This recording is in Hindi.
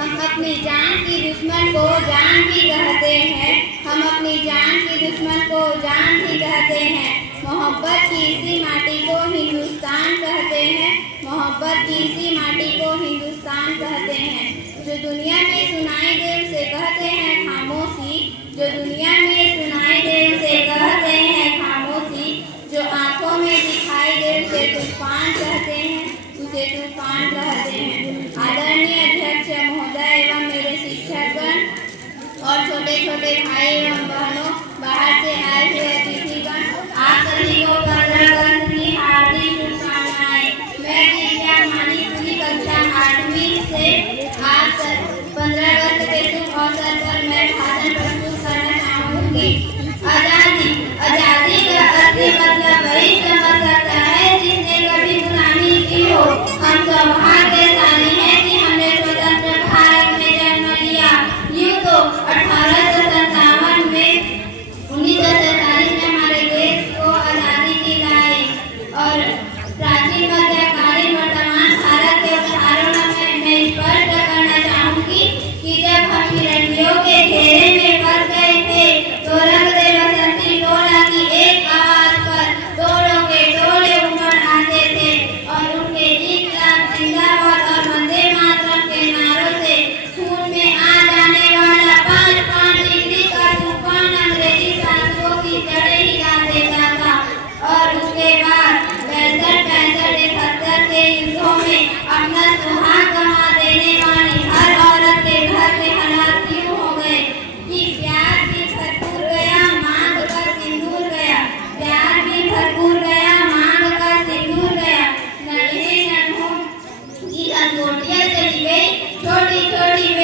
हम अपनी जान की दुश्मन को जान भी कहते हैं, हम अपनी जान की दुश्मन को जान भी कहते हैं। मोहब्बत की इसी माटी को हिंदुस्तान कहते हैं, मोहब्बत की इसी माटी को हिंदुस्तान कहते हैं। जो दुनिया में सुनाई दे उसे कहते हैं खामोशी, जो दुनिया में सुनाई दे उसे कहते हैं खामोशी, जो आंखों में दिखाई दे उसे तूफान कहते हैं, उसे तूफान कहते हैं। आदरणीय अध्यक्ष महोदय एवं मेरे शिक्षकगण और छोटे छोटे भाई एवं बहनों, बाहर से आए हुए अतिथिगण, आप सभी को 15 अगस्त की हार्दिक शुभकामनाएं। मैं विज्ञान मानी पूरी कक्षा 8वीं से आज 15 अगस्त के शुभ अवसर पर मैं भाषण प्रस्तुत करना चाहूँगी। आजादी, आजादी का असली मतलब वही समझ सकता है जिसने कभी गुलामी की हो। हम सौभाग्यशाली हैं कि हमने स्वतंत्र भारत में जन्म लिया। यूँ तो 1857 में 1947 में हमारे देश को आजादी दिलाई और प्राचीन मध्यकालीन वर्तमान भारत के उदाहरणों में मैं स्पष्ट करना चाहूँगी कि जब हम फिरंगियों के घेरे में फंस गए थे तो रंग दे बसंती टोला की एक आवाज पर टोलों के टोले उमड़ आते थे और उनके इंकलाब जिंदाबाद और वंदे मातरम के नारों से खून में आ जाने वाला 5-5 डिग्री का तूफान अंग्रेजी शासकों की जड़ें हिला देता था। और उसके बाद 65-71 के युद्धों में अपना सुहाग गंवा देने वाली हर औरत के घर के हालात यूं हो गए कि प्यार भी भरपूर गया, मांग का सिंदूर गया, प्यार भी भरपूर गया, मांग का सिंदूर गया। नन्हे नन्हों की अंगूठियां चली गई, छोटी छोटी